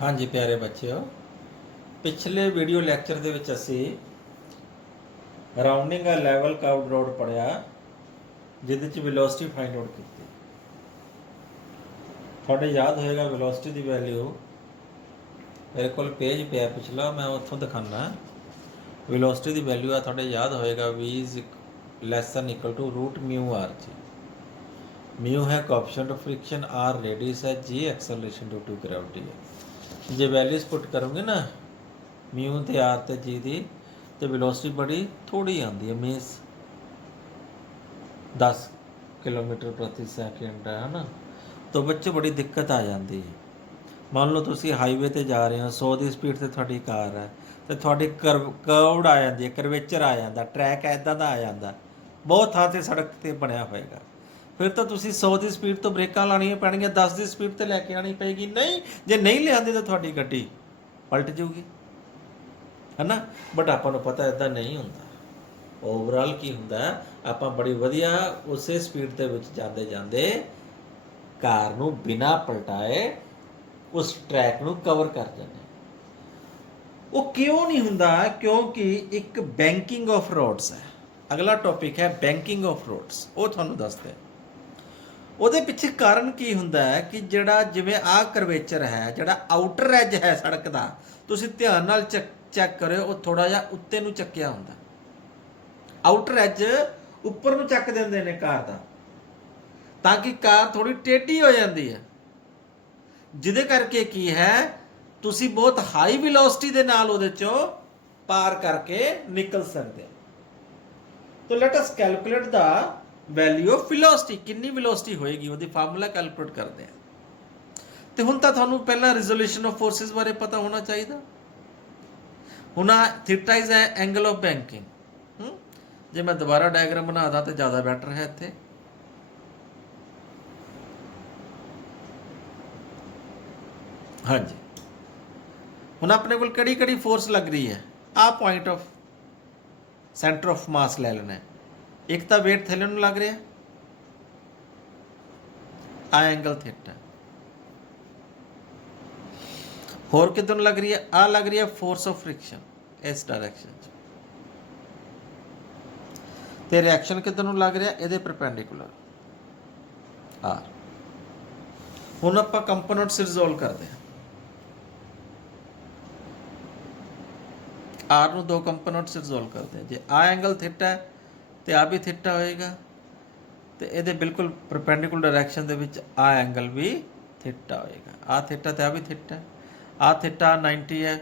हाँ जी प्यारे बच्चों, पिछले वीडियो लैक्चर ਦੇ ਵਿੱਚ ਅਸੀਂ ਰਾਉਂਡਿੰਗ ਆ ਲੈਵਲ ਕਰਵ ਰੋਡ ਪੜਿਆ ਜਿਹਦੇ ਚ ਵੈਲੋਸਿਟੀ ਫਾਈਂਡ ਆਊਟ ਕੀਤੀ। ਤੁਹਾਡੇ ਯਾਦ ਹੋਏਗਾ ਵੈਲੋਸਿਟੀ ਦੀ ਵੈਲਿਊ ਮੇਰੇ ਕੋਲ ਪੇਜ ਪਿਆ ਪਿਛਲਾ, ਮੈਂ ਉੱਥੋਂ ਦਿਖਾਣਾ। ਵੈਲੋਸਿਟੀ ਦੀ ਵੈਲਿਊ ਆ ਤੁਹਾਡੇ ਯਾਦ ਹੋਏਗਾ v less than equal to root mu r g. Mu है coefficient of friction, r radius है, g acceleration due to gravity है। जे वैल्यूज पुट करोगे ना म्यू ते आर ते जी दी, तो वेलोसिटी बड़ी थोड़ी आती है, मीनस 10 किलोमीटर प्रति सैकेंड है ना। तो बच्चे बड़ी दिक्कत आ जाती है। मान लो तुसी हाईवे ते जा रहे हो, 100 की स्पीड से थोड़ी कार है, तो थोड़ी कर्वड आ जाती है, करवेचर आ जाता, ट्रैक इदा का आ जाता, बहुत थां से सड़क ते बनया होएगा। फिर तो तुसी 100 की स्पीड तो ब्रेकां लाणियां पैणगीਆਂ, 10 की स्पीड ते लैके आनी पेगी। नहीं, जे नहीं लिआंदे तो थोड़ी गड्डी पलट जाऊगी, है ना। बट आपां नूं पता इदां नहीं हुंदा। ओवरऑल की हुंदा, आपां बड़ी वधिया उसे स्पीड दे विच जांदे जांदे कार नूं बिना पलटाए उस ट्रैक नूं कवर कर जांदे। वो क्यों नहीं हुंदा? क्योंकि एक बैंकिंग ऑफ रोड्स है। अगला टॉपिक है बैंकिंग ऑफ रोड्स, वो तुहानूं दसदे। ਉਹਦੇ ਪਿੱਛੇ ਕਾਰਨ ਕੀ ਹੁੰਦਾ ਹੈ ਕਿ ਜਿਹੜਾ ਜਿਵੇਂ ਆਹ ਕਰਵੇਚਰ ਹੈ, ਜਿਹੜਾ ਆਊਟਰ ਐਜ ਹੈ ਸੜਕ ਦਾ, ਤੁਸੀਂ ਧਿਆਨ ਨਾਲ ਚੈੱਕ ਕਰਿਓ, ਉਹ ਥੋੜਾ ਜਿਹਾ ਉੱਤੇ ਨੂੰ ਚੱਕਿਆ ਹੁੰਦਾ। ਆਊਟਰ ਐਜ ਉੱਪਰ ਨੂੰ ਚੱਕ ਦਿੰਦੇ ਨੇ ਕਾਰ ਦਾ, ਤਾਂ ਕਿ ਕਾਰ ਥੋੜੀ ਟੇਢੀ ਹੋ ਜਾਂਦੀ ਹੈ, ਜਿਹਦੇ ਕਰਕੇ ਕੀ ਹੈ ਤੁਸੀਂ ਬਹੁਤ ਹਾਈ ਵੈਲੋਸਿਟੀ ਦੇ ਨਾਲ ਉਹਦੇ ਚੋਂ ਪਾਰ ਕਰਕੇ ਨਿਕਲ ਸਕਦੇ ਹੋ। तो let us calculate the value of velocity. कितनी वेलोसिटी होएगी ਉਹਦੀ ਫਾਰਮੂਲਾ ਕੈਲਕੂਲੇਟ ਕਰਦੇ ਆ। ਤੇ ਹੁਣ ਤਾਂ ਤੁਹਾਨੂੰ ਪਹਿਲਾਂ ਰਿਜ਼ੋਲੂਸ਼ਨ ਆਫ ਫੋਰਸਿਸ ਬਾਰੇ ਪਤਾ ਹੋਣਾ ਚਾਹੀਦਾ। ਹੁਣ theta is angle of banking. ਜੇ ਮੈਂ ਦੁਬਾਰਾ ਡਾਇਗਰਾਮ ਬਣਾਦਾ ਤਾਂ ਜ਼ਿਆਦਾ ਬੈਟਰ ਹੈ। ਇੱਥੇ ਹਾਂਜੀ, ਹੁਣ ਆਪਣੇ ਕੋਲ ਕਿਹੜੀ ਕਿਹੜੀ ਫੋਰਸ ਲੱਗ ਰਹੀ ਹੈ। ਆਹ point of centre of mass ले लेना है। एक तो वेट थैले नूं लग रहा, आ एंगल थीटा। होर किधर लग रही है? आ लग रही है फोर्स ऑफ फ्रिक्शन इस डायरेक्शन ते रिएक्शन किधर लग रहा, ये परपेंडिकुलर आर। हुण आपां कंपोनेंट्स रिजोल्व करते हैं। आर ਨੂੰ दो कंपोनेंट्स रिजोल्व करते हैं। जे आ एंगल थीटा है तो आ भी थीटा होएगा, तो ये बिल्कुल परपेंडिकुलर डायरेक्शन दे विच आ एंगल भी थीटा होएगा। आ थीटा तो आ भी थीटा, आ थीटा 90 है,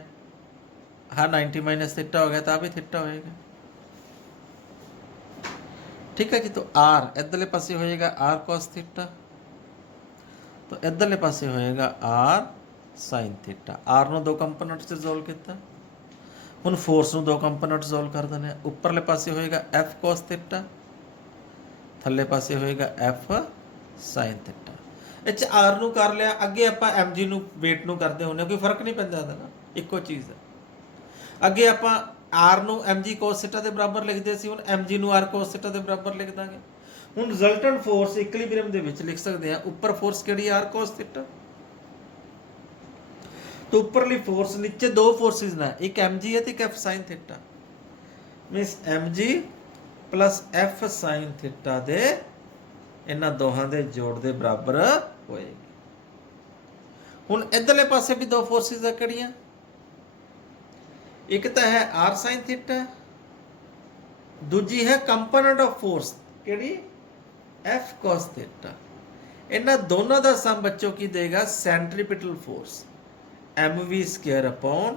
हाँ 90 माइनस थीटा हो गया तो आ भी थीटा होएगा। ठीक है जी। तो आर इधरले पासे होएगा आर कॉस थीटा, तो इधरले पासे होएगा आर साइन थीटा। आर ਨੂੰ दो कंपोनेंट्स रिजोल्व किया। ਹੁਣ ਫੋਰਸ ਨੂੰ ਦੋ ਕੰਪੋਨੈਂਟ ਸੋਲਵ ਕਰ ਦਿੰਦੇ ਆ। ਉੱਪਰਲੇ ਪਾਸੇ ਹੋਏਗਾ F cos ਥੀਟਾ, ਥੱਲੇ ਪਾਸੇ ਹੋਏਗਾ F sin ਥੀਟਾ। ਇਹ 'ਚ R ਨੂੰ ਕਰ ਲਿਆ, ਅੱਗੇ ਆਪਾਂ mg ਨੂੰ ਵੇਟ ਨੂੰ ਕਰਦੇ ਹੁੰਦੇ, ਕੋਈ ਫਰਕ ਨਹੀਂ ਪੈਂਦਾ ਇਹਦਾ ਨਾ, ਇੱਕੋ ਚੀਜ਼ ਹੈ। ਅੱਗੇ ਆਪਾਂ R ਨੂੰ mg cos ਥੀਟਾ ਦੇ ਬਰਾਬਰ ਲਿਖਦੇ ਸੀ, ਹੁਣ mg ਨੂੰ R cos ਥੀਟਾ ਦੇ ਬਰਾਬਰ ਲਿਖ ਦਾਂਗੇ। ਹੁਣ ਰਿਜ਼ਲਟੈਂਟ ਫੋਰਸ ਇਕੁਇਲਿਬ੍ਰੀਅਮ ਦੇ ਵਿੱਚ ਲਿਖ ਸਕਦੇ ਆ। ਉੱਪਰ ਫੋਰਸ ਕਿਹੜੀ R cos ਥੀਟਾ, तो उपरली फोर्स, नीचे दो फोर्सेस ना, एक एम जी है तो एक F sine theta, minus m जी प्लस एफ साइन थीटा दे इन्हां दोहां दे जोड़ दे बराबर होएगी। हुण इधरले पासे भी दो फोर्सेस है किहड़ियां, एक तो है आर साइन थीटा, दूजी है कंपोनेंट ऑफ फोर्स किहड़ी एफ कॉस थीटा। इन्हां दोनों का सम बच्चों की देगा centripetal force m v square upon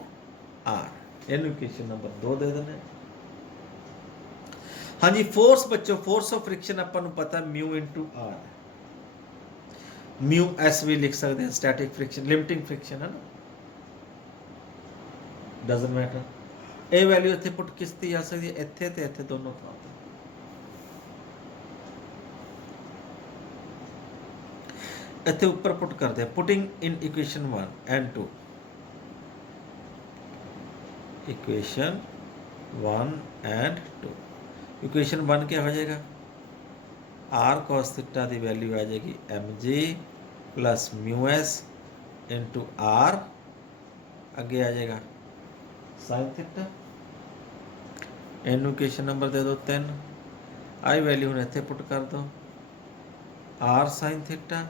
r. इन इक्वेशन नंबर 2 दे देने। हाँ जी, फोर्स बच्चों, फोर्स ऑफ फ्रिक्शन अपन पता mu into r, mu s भी लिख सकते हैं, स्टैटिक फ्रिक्शन, लिमिटिंग फ्रिक्शन है ना, डजंट मैटर। ये वैल्यू इत्थे पुट किसती आ सकती है, इत्थे ते इत्थे दोनों थां ते। इत्थे ऊपर पुट करते हैं, putting in equation 1 and 2। Equation 1 and 2। Equation 1 क्या हो जाएगा, आर कॉस थीटा की वैल्यू आ जाएगी एम जी plus mu S into R अगे आ जाएगा साइन थीटा। इनू इक्वेशन नंबर दे दो 3, आई वैल्यू हुण इत्थे पुट कर दो, R sine theta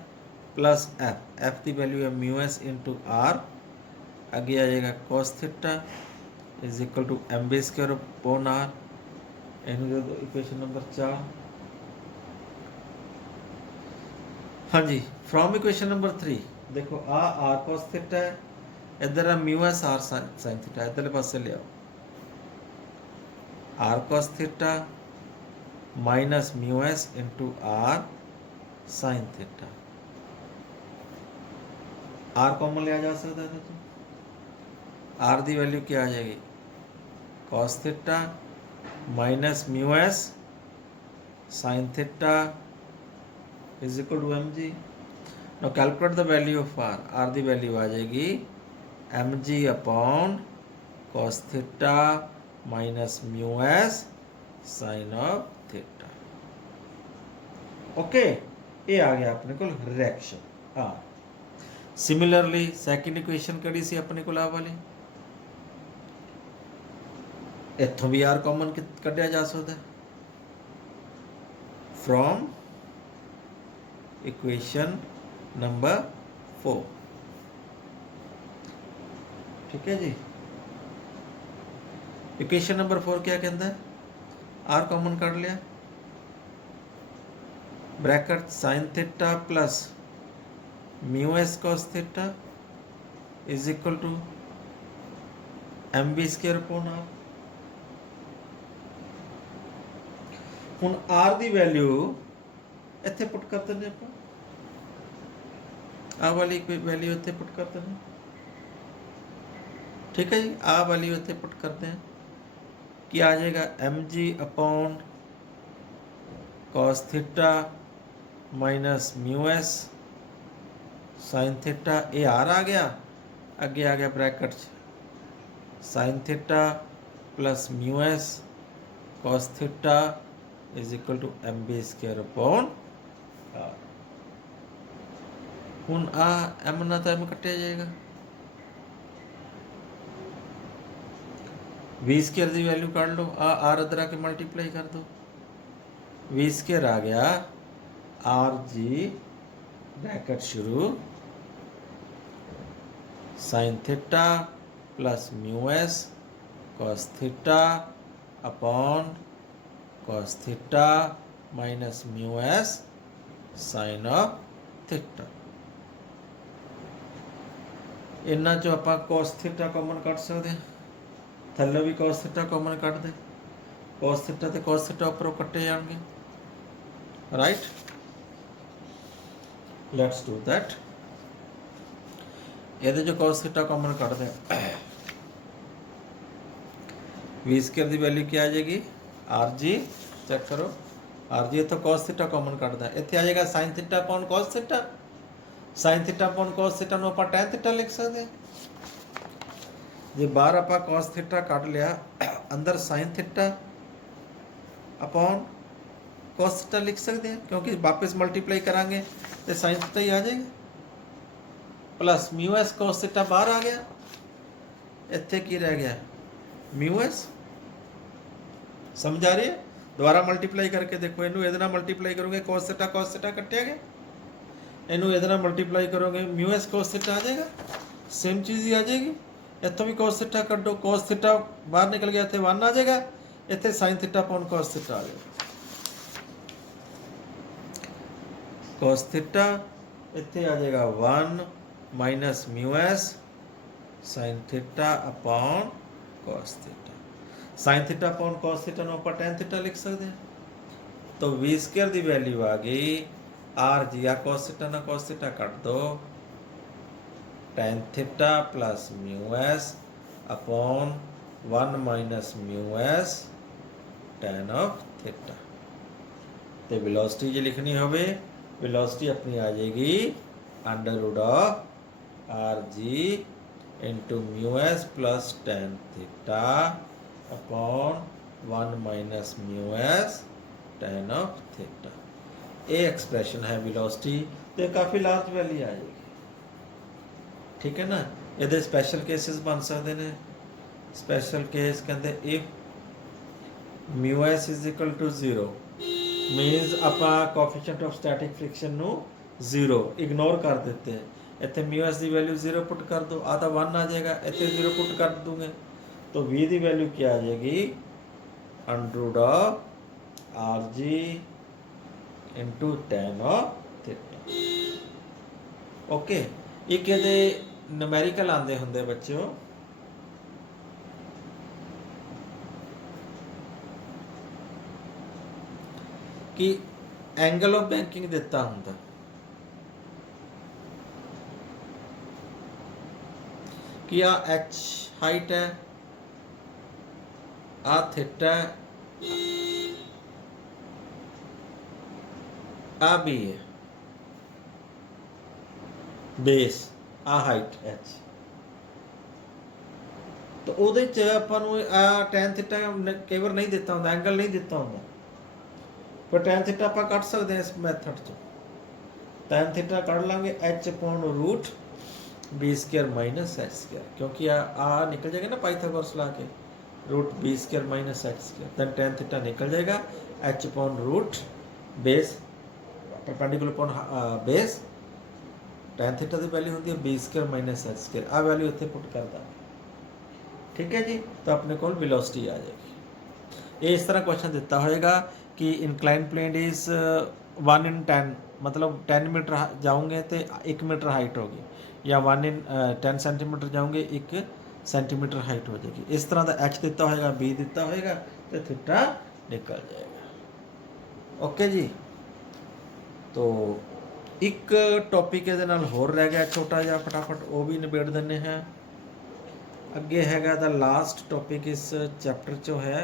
plus F की वैल्यू है म्यू एस इंटू आर, अगे आ जाएगा cos theta is equal to M v square upon R. इनू दे दो इक्वेशन नंबर 4। हाँ जी, फ्रॉम इक्वेशन नंबर 3 देखो आ आर कॉस थीटा है, इधर है mu s r sine theta, इधरले पासे ले आओ r cos theta minus mu S into r sine theta. R common लिया जा सकता है तो आर की वैल्यू क्या आ जाएगी cos theta minus mu S sine theta is equal to M G. Now calculate the value of R की वैल्यू आ जाएगी M G upon cos theta minus mu S sine of theta. Okay, ये आ गया अपने को reaction R. Similarly second equation कड़ी सी अपने को आ वाली, इत्थों भी आर कॉमन कढ़िया जा सकता है फ्रॉम इक्वेशन नंबर 4। ठीक है जी, इक्वेशन नंबर 4 क्या कहता है, आर कॉमन काट लिया, bracket sine theta plus mu S cos theta is equal to M v square upon R. हुण आर की वैल्यू इत्थे पुट कर देंगे आप, आ वाली वैल्यू इत्थे पुट कर देंगे। ठीक है जी, आ वैल्यू इत्थे पुट करते हैं कि आ जाएगा M G upon cos theta minus mu S sine theta, ये आर आ गया, अगे आ गया bracket sine theta plus mu S cos theta is equal to M v square upon R. हुण आ एम ना तो एम कटिया जाएगा, वी स्क्वायर की वैल्यू काट लो, आ आर इधर आके मल्टीप्लाई कर दो, वी स्क्वायर आ गया आर जी ब्रैकेट शुरू sine theta plus mu S cos theta upon cos theta minus mu S sine of theta. इन्ना चो आप कॉस थीटा कॉमन कट सकते हैं, थल्ले भी कॉस थीटा कॉमन कट दे, कॉस थीटा ते कॉस थीटा उपरों कट्टे जाएंगे, राइट। Let's do that. ये जो कॉस थीटा कॉमन कट दे, वी स्क्वायर की वैल्यू क्या आ जाएगी आर जी, चेक करो आर जी, इतों कॉस थीटा कॉमन कटदा, इत्थे आ जाएगा sine theta upon cos theta, sine theta upon cos theta नूं आपां टैन थीटा लिख सकते हैं। जे बाहर आप कॉस थीटा कट लिया, अंदर sign theta upon cos theta लिख सकते हैं, क्योंकि वापस मल्टीप्लाई करांगे तो साइन थीटा ही आ जाएगा, plus mu S cos theta बाहर आ गया, इत्थे की रह गया म्यू एस। समझ आ रही है, दोबारा मल्टीप्लाई करके देखो, इनू इहदे नाल मल्टीप्लाई करोगे कॉस थीटा कट्टिया गया, इनू इहदे नाल मल्टीप्लाई करोगे म्यू एस कॉस थीटा आ जाएगा, सेम चीज़ ही आ जाएगी। इतों भी कॉस थीटा कड्डो, कॉस थीटा बाहर निकल गया, इत्थे 1 आ जाएगा, इत्थे sine theta upon cos theta आ जाएगा, कॉस थीटा इत्थे आ जाएगा 1 minus mu S sine theta upon cos theta. Sine theta upon cos theta नूं आपां टैन थीटा लिख सकते हैं, तो वी स्क्वायर की वैल्यू आ गई आर जी, आ कॉस थीटा ना कॉस थीटा कट दो, tan theta plus mu S upon 1 minus mu S tan of theta. तो वेलोसिटी जो लिखनी होवे, वेलोसिटी अपनी आ जाएगी under root of R G into mu S plus tan theta upon 1 minus mu S tan of theta. ये expression है velocity, तो काफ़ी लार्ज वैल्यू आ जाएगी, ठीक है ना। ਇਹਦੇ ਸਪੈਸ਼ਲ ਕੇਸਿਸ ਬਣ ਸਕਦੇ ਨੇ। ਸਪੈਸ਼ਲ ਕੇਸ ਕਹਿੰਦੇ if mu s is equal to 0 means ਆਪਾਂ ਕੋਐਫੀਸ਼ੀਐਂਟ ਆਫ ਸਟੈਟਿਕ ਫ੍ਰਿਕਸ਼ਨ ਨੂੰ 0 ਇਗਨੋਰ ਕਰ ਦਿੱਤੇ। ਇੱਥੇ ਮਿਊ ਐਸ ਦੀ ਵੈਲਿਊ 0 ਪੁੱਟ ਕਰ ਦੋ, ਆ ਤਾਂ 1 ਆ ਜਾਏਗਾ, ਇੱਥੇ 0 ਪੁੱਟ ਕਰ ਦੂੰਗੇ तो v ਦੀ ਵੈਲਿਊ ਕੀ ਆ ਜਾਏਗੀ ਅੰਡਰ ਆਫ ਆਰ ਜੀ into ten of theta. Okay, ਇੱਕ ਇਹਦੇ ਨੂਮੈਰੀਕਲ ਆਉਂਦੇ ਹੁੰਦੇ ਬੱਚਿਓ, ਕਿ ਐਂਗਲ ਆਫ ਬੈਂਕਿੰਗ ਦਿੱਤਾ ਹੁੰਦਾ ਕਿ ਆ h ਹਾਈਟ ਹੈ, ਆ ਥੀਟਾ ਹੈ, ਆ b ਹੈ, ਬੇਸ ਆ ਹਾਈਟ h। ਤਾਂ ਉਹਦੇ ਚ ਆਪਾਂ ਨੂੰ ਆ ਟੈਨ ਥੀਟਾ ਕਈ ਵਾਰ ਨਹੀਂ ਦਿੱਤਾ ਹੁੰਦਾ, ਐਂਗਲ ਨਹੀਂ ਦਿੱਤਾ ਹੁੰਦਾ, ਪਰ ਟੈਨ ਥੀਟਾ ਆਪਾਂ ਕੱਢ ਸਕਦੇ ਹਾਂ ਇਸ ਮੈਥਡ ਚ। ਟੈਨ ਥੀਟਾ ਕੱਢ ਲਾਂਗੇ h upon root b square minus h square, क्योंकि आ निकल जाएगा ना पाइथागोरस ला के, root b square minus h square, then tan theta निकल जाएगा h upon root base perpendicular upon base, tan theta की वैल्यू होती है b square minus h square, आ वैल्यू इतने पुट कर दें। ठीक है जी, तो अपने को वेलोसिटी आ जाएगी। ये इस तरह क्वेश्चन दिता होएगा कि इनक्लाइन प्लेन इज 1 in 10, मतलब 10 मीटर जाओगे तो 1 मीटर हाइट होगी, या 1 in 10 सेंटीमीटर जाओगे 1 सेंटीमीटर हाइट हो जाएगी। इस तरह का एच दिता होएगा, बी दिता होएगा, तो थीटा निकल जाएगा। ओके जी, तो एक टॉपिक ये होर रह गया छोटा जिहा, फटाफट वो भी निबेड़ देने हैं। अगे हैगा द लास्ट टॉपिक इस चैप्टर चो है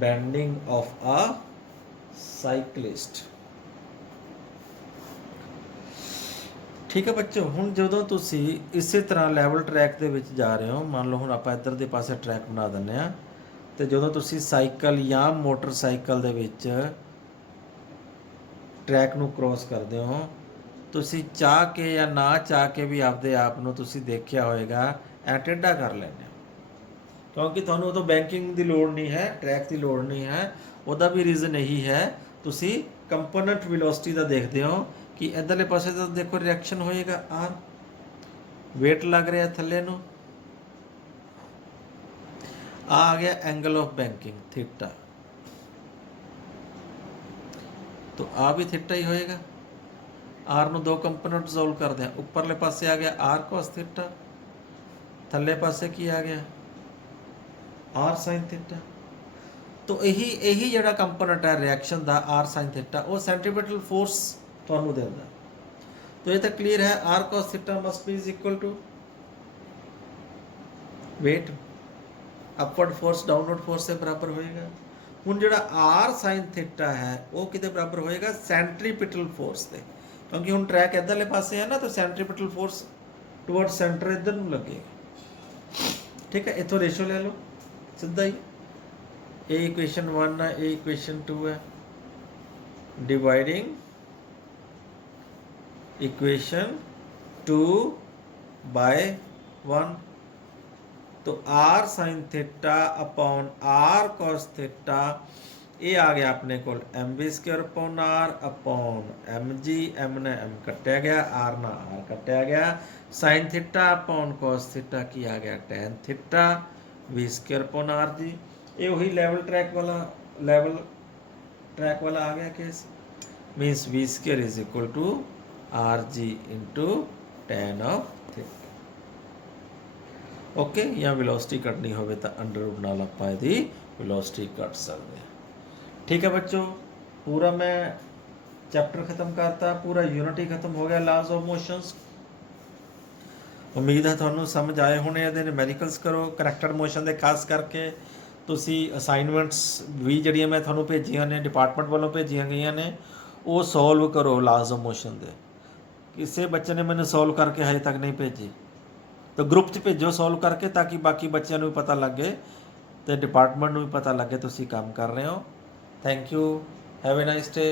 बैंडिंग ऑफ अ साइक्लिस्ट। ठीक है बच्चों, हुण जदों तुसी इसे तरह लैवल ट्रैक दे विच जा रहे हो, मान लो हुण आपां इधर दे पासे ट्रैक बना दिंदे आ, ते जदों तुसी साइकल या मोटरसाइकल दे विच ट्रैक नूं क्रॉस करदे हो, तुसी चाह के या ना चाह के भी आपदे आप नूं तुसी देखिया होएगा ऐ टेढ़ा कर लैंदे हो, क्योंकि तुहानूं उदों बैंकिंग की लोड़ नहीं है, ट्रैक की लोड़ नहीं है। उहदा भी रीजन यही है, तुसी कंपोनेंट वेलोसिटी का देखते हो कि इधरले पासे तो देखो रिएक्शन होएगा आर, वेट लग रहा है थल्ले नूं, आ गया एंगल ऑफ बैंकिंग थीटा, तो आ भी थीटा ही होएगा। आर नूं दो कंपोनेंट सॉल्व करते हैं, उपरले पासे आ गया आर कॉस थीटा, थल्ले पासे की आ गया आर साइन थीटा। तो यही जिहड़ा कंपोनेंट है रिएक्शन का आर साइन थीटा, वो सेंट्रीपिटल फोर्स तुहानूं देंदा। तो ये तो क्लियर है, R cos theta must be is equal to weight, upward force downward force से बराबर होएगा। हुण जिहड़ा आर साइन थीटा है वो किते बराबर होएगा, सेंट्रीपिटल फोर्स से, क्योंकि हुण ट्रैक इधरले पासे है ना, तो सेंट्रीपिटल फोर्स टुवर्ड सेंटर इधर नूं लगेगा। ठीक है, इथों रेशो ले लो सीधा ही, ए इक्वेशन 1 है, ए इक्वेशन 2 है, डिवाइडिंग इक्वेशन 2 बाय 1, तो R sine theta upon R cos theta, ये आ गया अपने को M v square upon R upon M G, M ने एम कट्टिया गया, आर ना आर कट्टिया गया, sine theta upon cos theta की आ गया tan theta, v square upon R G. ये वही लेवल ट्रैक वाला आ गया case, means v square is equal to R G into tan of theta. Okay, या वेलोसिटी कटनी हो तो अंडर रूट नाल आपां इहदी वेलोसिटी कट सकते हैं। ठीक है बच्चों, पूरा मैं चैप्टर खत्म करता, पूरा यूनिट ही खत्म हो गया लॉज ऑफ मोशंस। उम्मीद है तुहानूं समझ आए होने। इहदे न्यूमेरिकल्स करो, करैक्टर मोशन दे खास करके तुसी असाइनमेंट्स भी जिहड़ियां मैं तुहानूं भेजियां ने, डिपार्टमेंट वालों भेजियां गईयां ने, वो सॉल्व करो लॉज ऑफ मोशन दे। किसी बच्चे ने मैंने सॉल्व करके हजे तक नहीं भेजी, तो ग्रुप च भेजो सॉल्व करके, ताकि बाकी बच्चों भी पता लगे तो डिपार्टमेंट को भी पता लगे तुसी काम कर रहे हो। Thank you, have a nice day.